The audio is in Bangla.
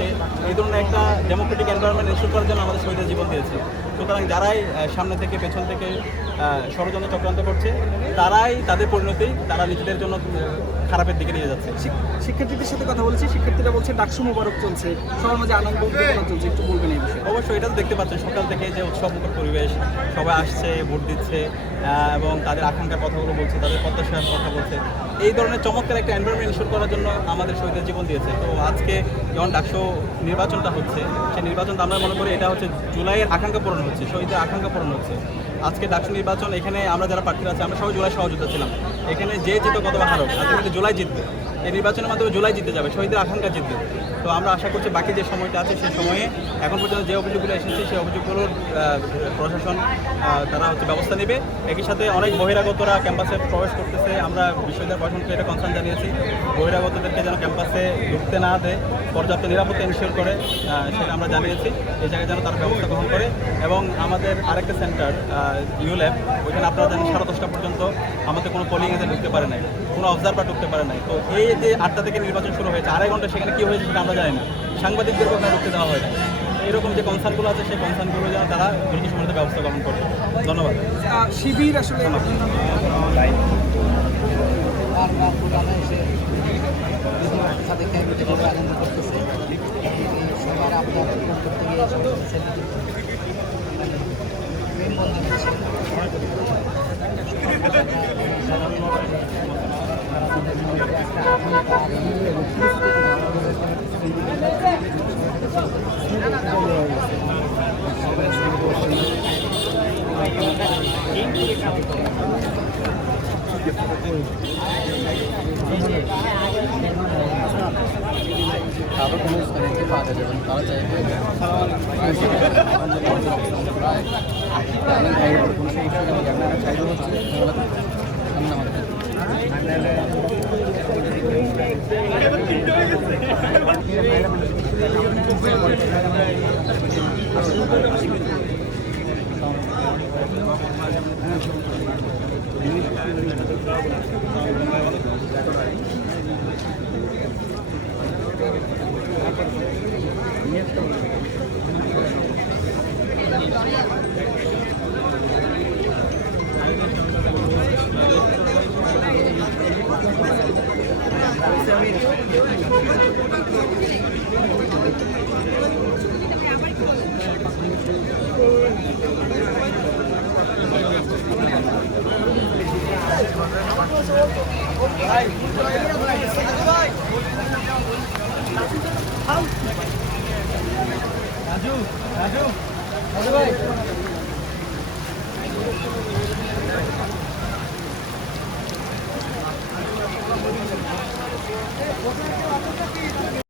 করছে, এই ধরনের একটা ডেমোক্রেটিক এনভায়রনমেন্ট ইনস্যুর করার জন্য আমাদের শহীদের জীবন দিয়েছে। সুতরাং যারাই সামনে থেকে পেছন থেকে ষড়যন্ত্র চক্রান্ত করছে, তারাই তাদের পরিণতি তারা নিজেদের জন্য খারাপের দিকে নিয়ে যাচ্ছে। শিক্ষার্থীদের সাথে কথা বলেছি, শিক্ষার্থীরা বলছে ডাকসু মোবারক চলছে, সবার মাঝে আনন্দ উদ্দীপনা চলছে, একটু বলবেন এই বিষয়ে। অবশ্যই এটা তো দেখতে পাচ্ছেন সকাল থেকে যে উৎসবমুখর পরিবেশ, সবাই আসছে, ভোট দিচ্ছে এবং তাদের আকাঙ্ক্ষার কথাগুলো বলছে, তাদের প্রত্যাশার কথা বলছে। এই ধরনের চমৎকার একটা এনভায়রনমেন্ট ইনস্যুর করার জন্য আমাদের শহীদের জীবন দিয়েছে। তো আজকে যখন ডাকসু নির্বাচনটা হচ্ছে, সেই নির্বাচনটা আমরা মনে করি এটা হচ্ছে জুলাইয়ের আকাঙ্ক্ষা পূরণ হচ্ছে, শহীদের আকাঙ্ক্ষা পূরণ হচ্ছে। আজকে ডাকসু নির্বাচন, এখানে আমরা যারা প্রার্থীরা আছি আমরা সবাই জুলাই সহযোদ্ধা ছিলাম। এখানে যে জিত কত বা হারক, আজকে কিন্তু জুলাই জিতবে। এই নির্বাচনের মাধ্যমে জুলাই জিতে যাবে, শহীদের আকাঙ্ক্ষা জিতবে। তো আমরা আশা করছি বাকি যে সময়টা আছে সেই সময়ে এখন পর্যন্ত যে অভিযোগগুলো এসেছে সেই অভিযোগগুলোর প্রশাসন তারা ব্যবস্থা নেবে। একই সাথে অনেক বহিরাগতরা ক্যাম্পাসে প্রবেশ করতেছে, আমরা বিশ্ববিদ্যালয় প্রশাসনকে এটা কনসার্ন জানিয়েছি, বহিরাগতদেরকে যেন ক্যাম্পাসে ঢুকতে না দেয়, পর্যাপ্ত নিরাপত্তা এনশিওর করে সেটা আমরা জানিয়েছি। এই জায়গায় যেন তারা ব্যবস্থা গ্রহণ করে। এবং আমাদের আরেকটা সেন্টার ইউল্যাব, ওইখানে আপনারা জানেন 10:30 পর্যন্ত আমাদের কোনো পোলিং এজেন্ট ঢুকতে পারে নাই, কোনো অবজারভার ঢুকতে পারে নাই। তো এই যে 8টা থেকে নির্বাচন শুরু হয়েছে, 2.5 ঘন্টা সেখানে কী হয়েছে সেটা আমরা জানি না, সাংবাদিকদেরকে ওখানে ঢুকতে দেওয়া হয় না। এরকম যে কনসার্নগুলো আছে সেই কনসার্নগুলো যেন তারা দ্রুত সময়ের ব্যবস্থা গ্রহণ করে। ধন্যবাদ। শিবির আসলে আরও কোনো স্থানীয়কে পাওয়া যাবে এবং তারা চাইবে অনেক ভাইয়ের কোনো সমস্যা নেই, আপনারা চাইবে হচ্ছে সামনে আমাদের রাজু রাজু রাজু ভাই